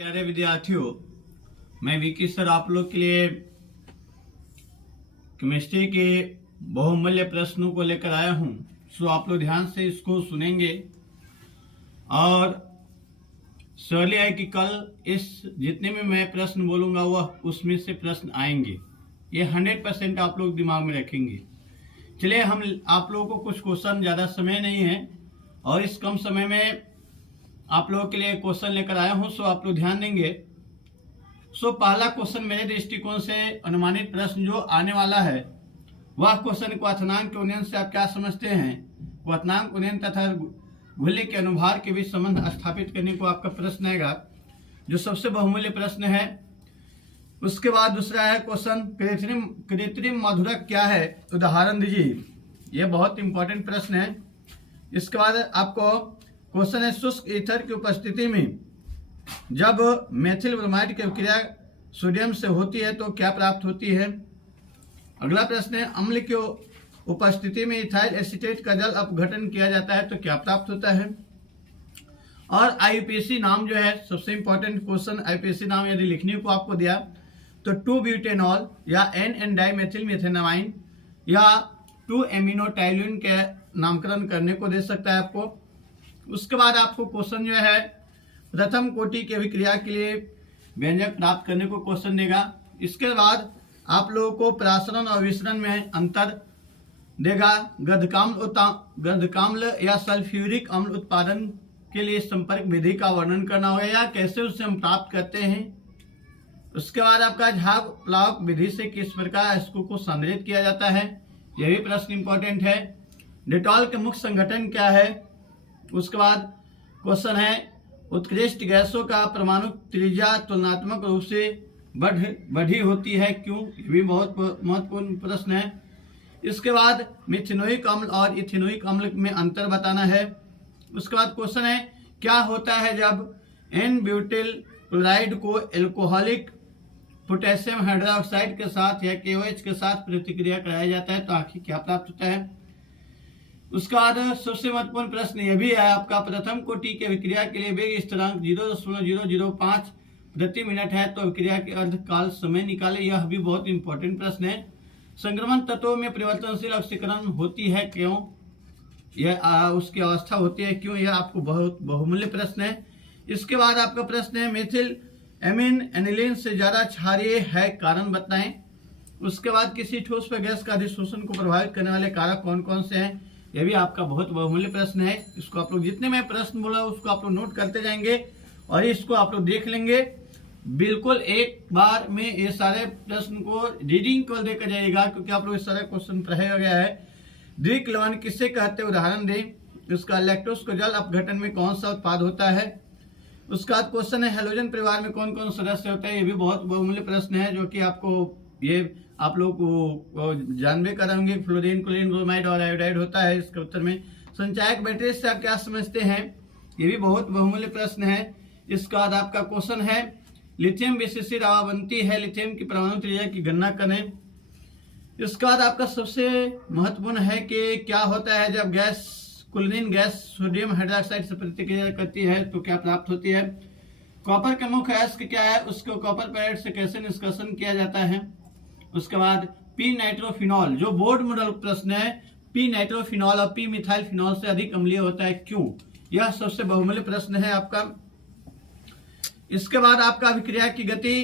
प्यारे विद्यार्थियों, मैं विकी सर आप लोग के लिए केमिस्ट्री के बहुमूल्य प्रश्नों को लेकर आया हूं। सो आप लोग ध्यान से इसको सुनेंगे और सवाल है कि कल इस जितने में मैं प्रश्न बोलूंगा वह उसमें से प्रश्न आएंगे। ये 100% आप लोग दिमाग में रखेंगे। चलिए हम आप लोगों को कुछ क्वेश्चन, ज़्यादा समय नहीं है और इस कम समय में आप लोगों के लिए क्वेश्चन लेकर आया हूं। सो आप लोग ध्यान देंगे। सो पहला क्वेश्चन मेरे दृष्टिकोण से अनुमानित प्रश्न जो आने वाला है वह क्वेश्चन क्वथनांक के उन्नयन से आप क्या समझते हैं। क्वथनांक उन्नयन तथा घुल्ले के अनुभार के बीच संबंध स्थापित करने को आपका प्रश्न आएगा, जो सबसे बहुमूल्य प्रश्न है। उसके बाद दूसरा है क्वेश्चन कृत्रिम मधुरक क्या है, उदाहरण दीजिए। यह बहुत इंपॉर्टेंट प्रश्न है। इसके बाद आपको क्वेश्चन है शुष्क ईथर की उपस्थिति में जब मेथिल ब्रोमाइड की अभिक्रिया सोडियम से होती है तो क्या प्राप्त होती है। अगला प्रश्न है अम्ल की उपस्थिति में इथाइल एसीटेट का जल अपघटन किया जाता है तो क्या प्राप्त होता है। और आईपीसी नाम जो है सबसे इंपॉर्टेंट क्वेश्चन, आईपीसी नाम यदि लिखने को आपको दिया तो 2-ब्यूटेनॉल या एन डाइमेथिल मेथेनामाइन या 2-एमिनोटाइलिन के नामकरण करने को दे सकता है आपको। उसके बाद आपको क्वेश्चन जो है प्रथम कोटि की अभिक्रिया के लिए व्यंजक प्राप्त करने को क्वेश्चन देगा। इसके बाद आप लोगों को प्रासरण और विसरण में अंतर देगा। गंधकाम्ल या सल्फ्यूरिक अम्ल उत्पादन के लिए संपर्क विधि का वर्णन करना होगा या कैसे उसे हम प्राप्त करते हैं। उसके बाद आपका झाग प्लावक विधि से किस प्रकार इसको को संग्रहित किया जाता है, यह भी प्रश्न इंपॉर्टेंट है। डेटॉल के मुख्य संगठन क्या है। उसके बाद क्वेश्चन है उत्कृष्ट गैसों का परमाणु त्रिज्या तुलनात्मक रूप से बढ़ी होती है क्यों, ये भी बहुत महत्वपूर्ण प्रश्न है। इसके बाद मिथेनोइक अम्ल और इथेनोइक अम्ल में अंतर बताना है। उसके बाद क्वेश्चन है क्या होता है जब एन ब्यूटिल क्लोराइड को एल्कोहलिक पोटेशियम हाइड्रोक्साइड के साथ या KOH के साथ प्रतिक्रिया कराया जाता है तो आखिर क्या प्राप्त होता है। उसके बाद सबसे महत्वपूर्ण प्रश्न यह भी है आपका प्रथम कोटि की अभिक्रिया के लिए वेग स्थिरांक 0.005 प्रति मिनट है तो अभिक्रिया के अर्धकाल समय निकाले। यह भी बहुत इंपॉर्टेंट प्रश्न है। संक्रमण तत्वों में परिवर्तनशील ऑक्सीकरण होती है क्यों, यह उसकी अवस्था होती है क्यों, यह आपको बहुत बहुमूल्य प्रश्न है। इसके बाद आपका प्रश्न है मेथिल एमिन एनिलीन से ज्यादा क्षारीय है, कारण बताएं। उसके बाद किसी ठोस पर गैस का अधिशोषण को प्रभावित करने वाले कारक कौन कौन से हैं, यह भी आपका बहुत बहुमूल्य प्रश्न है। इसको आप लोग जितने मैं प्रश्न बोला उसको आप लोग नोट करते जाएंगे और इसको आप लोग देख लेंगे। बिल्कुल एक बार में ये सारे प्रश्न को रीडिंग को देकर जाइएगा क्योंकि आप लोग इस सारे क्वेश्चन पढ़ा गया है। द्विक लवण किसे कहते हैं, उदाहरण दें। उसका लैक्टोज को जल अपघटन में कौन सा उत्पाद होता है। उसका बाद क्वेश्चन है हेलोजन परिवार में कौन कौन सदस्य होते हैं, ये भी बहुत बहुमूल्य प्रश्न है जो कि आपको ये आप लोग को जानबे करेंगे। फ्लोरीन, क्लोरीन, ब्रोमाइड और आयोडाइड होता है। इसके उत्तर में संचायक बैटरी से आप क्या समझते हैं, ये भी बहुत बहुमूल्य प्रश्न है। इसका बाद आपका क्वेश्चन है लिथियम विशिष्ट दवा बनती है, लिथियम की परमाणु त्रिज्या की गणना करें। इसके बाद आपका सबसे महत्वपूर्ण है कि क्या होता है जब gas chlorine gas sodium hydroxide से प्रतिक्रिया करती है तो क्या प्राप्त होती है। कॉपर का मुख्य अयस्क क्या है, उसको कॉपर पैलेट से कैसे निष्कासन किया जाता है। उसके बाद पी नाइट्रोफिनॉल जो बोर्ड मॉडल प्रश्न है, पी नाइट्रोफिनॉल और पी मिथाइल फिनॉल से अधिक अम्लीय होता है क्यों, यह सबसे बहुमूल्य प्रश्न है आपका। इसके बाद आपका अभिक्रिया की गति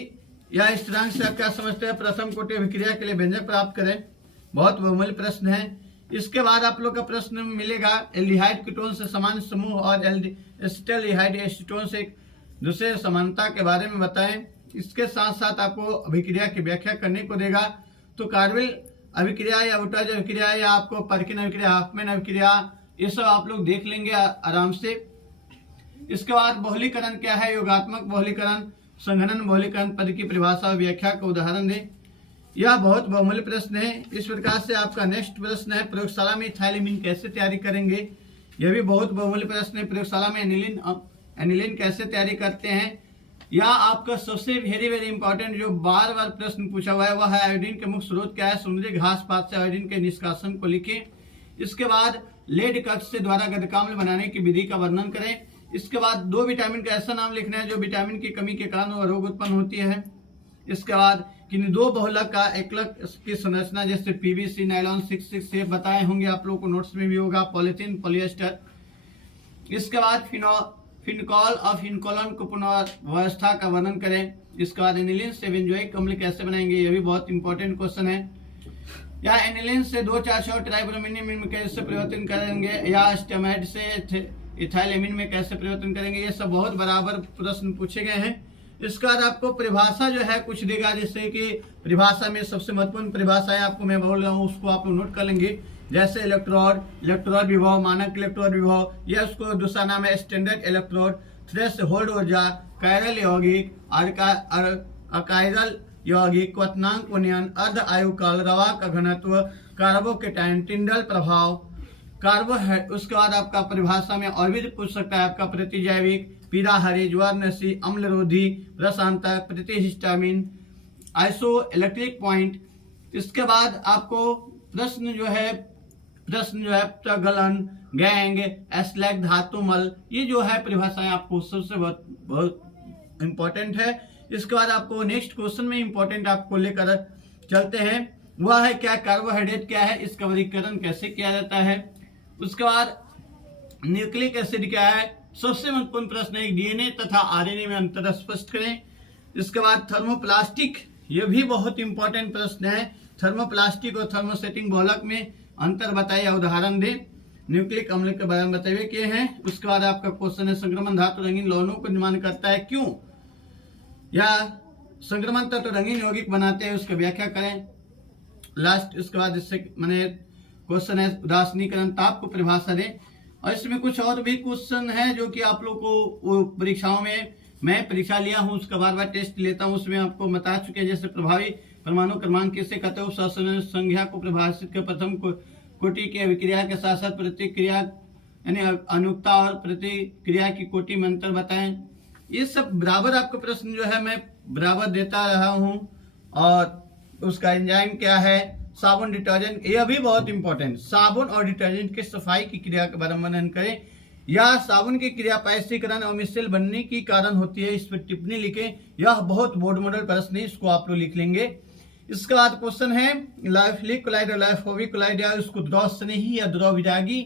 या स्थिरांक से आप क्या समझते हैं, प्रथम कोटि अभिक्रिया के लिए व्यंजक प्राप्त करें, बहुत बहुमूल्य प्रश्न है। इसके बाद आप लोग का प्रश्न मिलेगा एल्डिहाइड कीटोन से समान समूह और एसिटाल्डिहाइड एसीटोन से दूसरे समानता के बारे में बताएं। इसके साथ साथ आपको अभिक्रिया की व्याख्या करने को देगा। तो कार्बेल अभिक्रिया या वुटाज अभिक्रिया या आपको पर्किन अभिक्रिया, हाफमैन अभिक्रिया, ये सब आप लोग देख लेंगे आराम से। इसके बाद बहुलीकरण क्या है, योगात्मक बहुलीकरण, संघनन बहुलीकरण पद की परिभाषा और व्याख्या का उदाहरण दें। यह बहुत बहुमूल्य प्रश्न है। इस प्रकार से आपका नेक्स्ट प्रश्न है प्रयोगशाला में इथाइलिन कैसे तैयारी करेंगे, यह भी बहुत बहुमूल्य प्रश्न है। प्रयोगशाला में एनिलीन कैसे तैयारी करते हैं। या आपका सबसे वेरी इंपॉर्टेंट जो बार बार प्रश्न पूछा हुआ है वह है आयोडीन के मुख्य स्रोत क्या है, समुद्री घास पात से आयोडीन के निष्कासन को लिखें। इसके बाद लेड कक्ष से द्वारा गंधकाम्ल बनाने की विधि का वर्णन करें। इसके बाद 2 विटामिन का ऐसा नाम लिखना है जो विटामिन की कमी के कारण वह रोग उत्पन्न होती है। इसके बाद किन 2 बहुलक का एकलक की संरचना जैसे पीवीसी, नायलॉन, 6 बताए होंगे, आप लोगों को नोट्स में भी होगा, पॉलीथीन, पॉलिएस्टर। इसके बाद फिनकॉल और फिनकोलन को पुनर्व्यवस्था का वर्णन करें। इसके बाद एनिलीन से बेंजोइक अम्ल कैसे बनाएंगे, ये भी बहुत इंपॉर्टेंट क्वेश्चन है। या एनिलीन से 2,4 ट्राइब्रोमीन में कैसे परिवर्तन करेंगे, या स्टेमाइड से इथाइलेमिन में कैसे परिवर्तन करेंगे, ये सब बहुत बराबर प्रश्न पूछे गए हैं। इसके बाद आपको परिभाषा जो है कुछ देगा, जैसे कि परिभाषा में सबसे महत्वपूर्ण परिभाषाएं आपको मैं बोल रहा हूँ, उसको आप लोग नोट कर लेंगे। जैसे इलेक्ट्रोड विभव, मानक इलेक्ट्रोड विभव, या उसको दूसरा नाम है स्टैंडर्ड इलेक्ट्रोड, थ्रेशोल्ड ऊर्जा, कायरल यौगिक, अकायरल यौगिक, क्वथनांक उन्नयन, अर्ध आयुकाल, रवा का घनत्व, कार्बोकेटाइन, टिंडल प्रभाव, कार्बोहाइड्रेट। उसके बाद आपका परिभाषा में और भी पूछ सकता है आपका प्रतिजैविक, पीड़ाहारी, ज्वारनशी, अम्लरोधी, रसांतक, प्रतिहिस्टामिन, आइसो इलेक्ट्रिक पॉइंट। इसके बाद आपको प्रश्न जो है प्रगलन, गैंग, एस्लैग, धातुमल, ये जो है परिभाषाएं आपको सबसे बहुत इंपॉर्टेंट है। इसके बाद आपको नेक्स्ट क्वेश्चन में इंपॉर्टेंट आपको लेकर चलते हैं, वह है क्या कार्बोहाइड्रेट क्या है, इसका वर्गीकरण कैसे किया जाता है। उसके बाद न्यूक्लिक एसिड क्या है, सबसे महत्वपूर्ण प्रश्न है, डीएनए तथा आरएनए में अंतर स्पष्ट करें। इसके बाद थर्मोप्लास्टिक, ये भी बहुत इंपॉर्टेंट प्रश्न है, थर्मोप्लास्टिक और थर्मोसेटिंग बहुलक में अंतर बताइए, उदाहरण दें। न्यूक्लिक अम्ल के बारे में बताइए किए हैं। उसके बाद आपका क्वेश्चन है संक्रमण धातु रंगीन लवणों को निर्माण करता है क्यों, या संक्रमण तत्व रंगीन यौगिक बनाते हैं, उसकी व्याख्या करें। लास्ट इसके बाद इससे मैंने क्वेश्चन है रासायनिकरण, ताप को परिभाषा दें। और इसमें कुछ और भी क्वेश्चन है जो कि आप लोग को परीक्षाओं में, मैं परीक्षा लिया हूं उसका बार बार टेस्ट लेता हूं, उसमें आपको बता चुके हैं। जैसे प्रभावी परमाणु क्रमांक किसे कहते हैं, उपसंहरण संख्या को परिभाषित कर प्रथम कोटि के अभिक्रिया के साथ साथ प्रतिक्रिया यानी अनुक्ता और प्रतिक्रिया की कोटि में अंतर बताएं। ये सब बराबर आपको प्रश्न जो है मैं बराबर देता रहा हूं। और उसका एंजाइम क्या है, साबुन, डिटर्जेंट, यह भी बहुत इंपॉर्टेंट, साबुन और डिटर्जेंट की सफाई की क्रिया के बारे में वर्णन करें, या साबुन की क्रिया पैस्टीकरण और मिश्रित बनने की कारण होती है, इस पर टिप्पणी लिखें। यह बहुत बोर्ड मॉडल प्रश्न है, इसको आप लोग लिख लेंगे। इसके बाद क्वेश्चन है लाइफलिक क्लोराइड और लाइफोबिक क्लोराइड, या उसको द्रव स्नेही या द्रव विरागी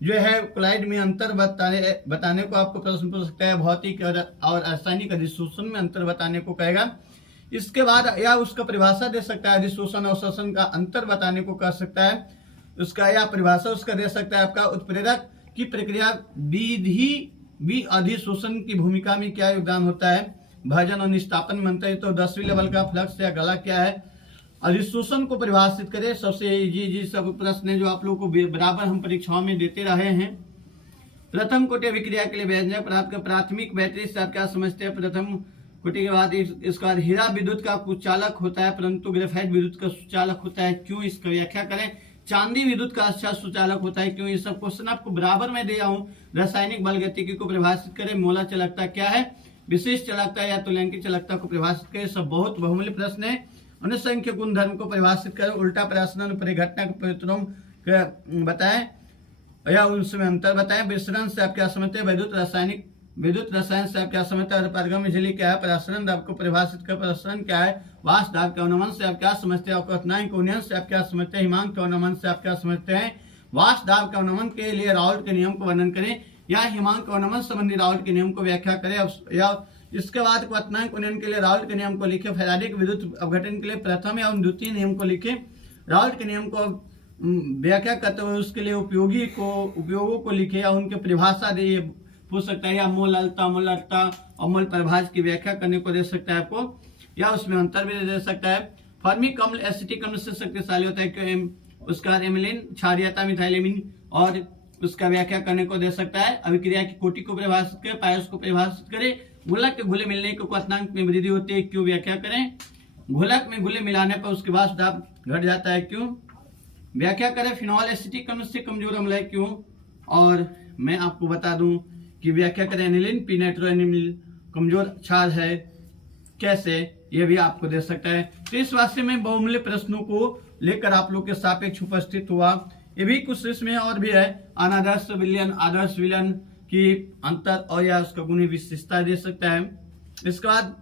जो है क्लोराइड में अंतर बताने को आपको प्रश्न पूछ सकता है। भौतिक और रासायनिक अधिशोषण में अंतर बताने को कहेगा। इसके बाद या उसका परिभाषा दे सकता है, अधिशोषण और शोषण का अंतर बताने को कह सकता है। उसका या परिभाषा उसका दे सकता है आपका उत्प्रेरक की प्रक्रिया विधि अधिशोषण की भूमिका में क्या योगदान होता है, भजन और निष्ठापन में अंतर। तो 10वीं लेवल का फ्लक्स या गला क्या है, अधिशोषण को परिभाषित करें। सबसे जी सब प्रश्न है जो आप लोग को बराबर हम परीक्षाओं में देते रहे हैं। प्रथम कोटि अभिक्रिया के लिए व्यंजक प्राप्त कर प्राथमिक बैटरी से आप क्या समझते हैं। प्रथम कोटि के बाद इसका हीरा विद्युत का कुचालक होता है परंतु ग्रेफाइट विद्युत का सुचालक होता है क्यों, इसका व्याख्या करें। चांदी विद्युत का अच्छा सुचालक होता है क्यों, ये सब क्वेश्चन आपको बराबर में दिया हूं। रासायनिक बल गतिकी को परिभाषित करें। मोला चालकता क्या है, विशेष चालकता या तुल्यांकित चालकता को परिभाषित करें। सब बहुत बहुमूल्य प्रश्न है। अनुसंख्य गुण धर्म को परिभाषित करें। उल्टा प्रश्न परिघटना के परिवर्तनों बताएं या उसमें अंतर बताएं। विसरण से आप क्या समझते हैं। विद्युत रसायन से आप क्या समझते हैं। पारगम्य झिल्ली क्या है। प्रसरण दाब को परिभाषित कर। प्रसरण क्या है। वाष्प दाब के अवनमन से आप क्या समझते हैं। क्वथनांक उन्नयन से आप क्या समझते हैं। हिमांक के अवनमन से आप क्या समझते हैं। वाष्प दाब के अवनमन के लिए राउल्ट के नियम को वर्णन करें या हिमांक के अवनमन संबंधी राउल्ट के नियम को व्याख्या करें। या इसके बाद क्वथनांक उन्नयन के लिए राउल्ट के नियम को लिखे। फैराडे के विद्युत अपघटन के लिए प्रथम या द्वितीय नियम को लिखे। राउल्ट के नियम को व्याख्या करते हुए उसके लिए उपयोगों को लिखे या उनके परिभाषा दे पूछ सकता है। या मोलरता और मोल प्रभाज की व्याख्या करने को दे सकता है आपको, या उसमें अंतर भी दे सकता है। फॉर्मिक अम्ल एसिटिक अम्ल से शक्तिशाली होता है क्यों। उसका एमिलिन क्षारीयता मिथाइलेमिन और उसका व्याख्या करने को दे सकता है। अभिक्रिया की कोटि को परिभाषित करें। पायस को परिभाषित करें। घुलक के घुले मिलने को क्वथनांक में वृद्धि होती है क्यों, व्याख्या करें। घुलक में घुले मिलाने पर उसके बाद दाब घट जाता है क्यों, व्याख्या करें। फिनॉल एसिटिक अम्ल से कमजोर अम्ल है क्यों। और मैं आपको बता दूं कि व्याख्या करें। एनिलीन पी नाइट्रोएनिल कमजोर क्षार है कैसे, ये भी आपको दे सकता है। तो इस वास्ते में बहुमूल्य प्रश्नों को लेकर आप लोग के सापेक्ष उपस्थित हुआ। ये भी कुछ इसमें और भी है। अनादर्श विलयन, आदर्श विलयन की अंतर और या उसका गुणी विशेषता दे सकता है। इसके बाद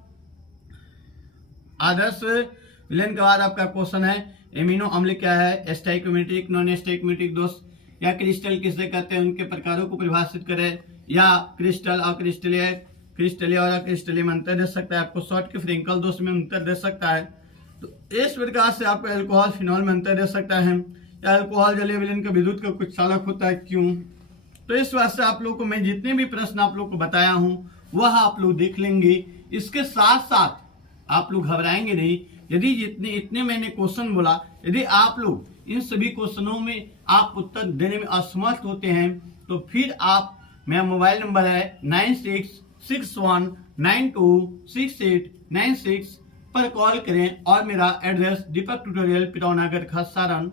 आदर्श विलयन के बाद आपका क्वेश्चन है एमिनो अम्ल क्या है, स्टोइकोमेट्रिक, नॉन स्टोइकोमेट्रिक दोष, या क्रिस्टल किसे कहते हैं, उनके प्रकारों को परिभाषित करें, या क्रिस्टल और क्रिस्टलीय और क्रिस्टलीय में अंतर दे सकता है, आपको शॉर्ट के फ्रिंकल दोष में अंतर दे सकता है। तो इस प्रकार से आपको अल्कोहल फिनॉल में अंतर दे सकता है, या अल्कोहल जलीय विलयन का विद्युत का कुछ चालक होता है, क्यों। तो इस वास्ते आप लोग को मैं जितने भी प्रश्न आप लोग को बताया हूं वह आप लोग देख लेंगे। इसके साथ साथ आप लोग घबराएंगे नहीं। यदि इतने मैंने क्वेश्चन बोला, यदि आप लोग इन सभी क्वेश्चनों में आप उत्तर देने में असमर्थ होते हैं तो फिर आप, मेरा मोबाइल नंबर है 9661926896 पर कॉल करें, और मेरा एड्रेस दीपक ट्यूटोरियल, पिटौनागढ़, खसारन,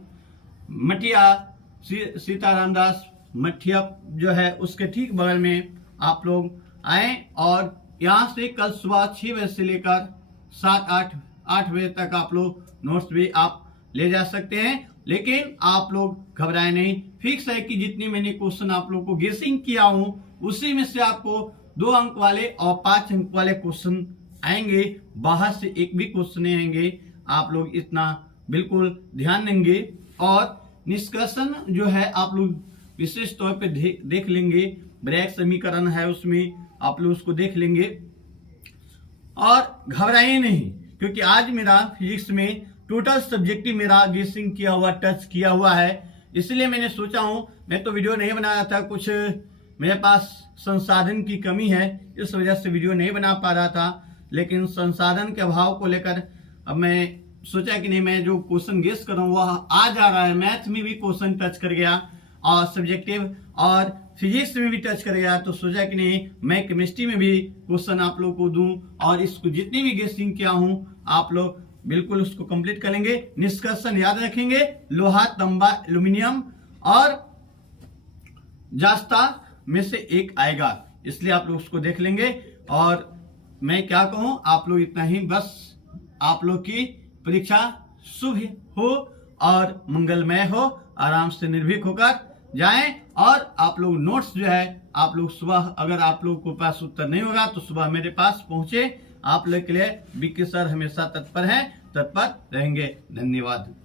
मठिया, सीताराम दास मठिया जो है उसके ठीक बगल में आप लोग आए, और यहाँ से कल सुबह 6 बजे से लेकर 7-8 बजे तक आप लोग नोट्स भी आप ले जा सकते हैं। लेकिन आप लोग घबराए नहीं, फिक्स है कि जितने मैंने क्वेश्चन आप लोग को गेसिंग किया हूं उसी में से आपको 2 अंक वाले और 5 अंक वाले क्वेश्चन आएंगे, बाहर से एक भी क्वेश्चन नहीं आएंगे। आप लोग इतना बिल्कुल ध्यान देंगे, और निष्कर्षण जो है आप लोग विशेष तौर पे देख लेंगे, ब्रैग समीकरण है उसमें आप लोग उसको देख लेंगे। और घबराइए नहीं, क्योंकि आज मेरा फिजिक्स में टोटल सब्जेक्टिव मेरा गेसिंग किया हुआ, टच किया हुआ है, इसलिए मैंने सोचा हूं, मैं तो वीडियो नहीं बनाया था, कुछ मेरे पास संसाधन की कमी है, इस वजह से वीडियो नहीं बना पा रहा था। लेकिन संसाधन के अभाव को लेकर अब मैं सोचा कि नहीं, मैं जो क्वेश्चन गेस कर रहा हूँ वह आ जा रहा है। मैथ में भी क्वेश्चन टच कर गया और सब्जेक्टिव और फिजिक्स में भी टच कर गया, तो सोचा कि नहीं मैं केमिस्ट्री में भी क्वेश्चन आप लोग को दूं, और इसको जितनी भी गेसिंग किया हूं आप लोग बिल्कुल उसको कंप्लीट करेंगे। निष्कर्षण याद रखेंगे, लोहा, तांबा, एल्यूमिनियम और जास्ता में से एक आएगा, इसलिए आप लोग उसको देख लेंगे। और मैं क्या कहूं, आप लोग इतना ही, बस आप लोग की परीक्षा शुभ हो और मंगलमय हो, आराम से निर्भीक होकर जाएं। और आप लोग नोट्स जो है आप लोग सुबह, अगर आप लोग को पास उत्तर नहीं होगा तो सुबह मेरे पास पहुंचे। आप लोग के लिए बीके सर हमेशा तत्पर हैं, तत्पर रहेंगे। धन्यवाद।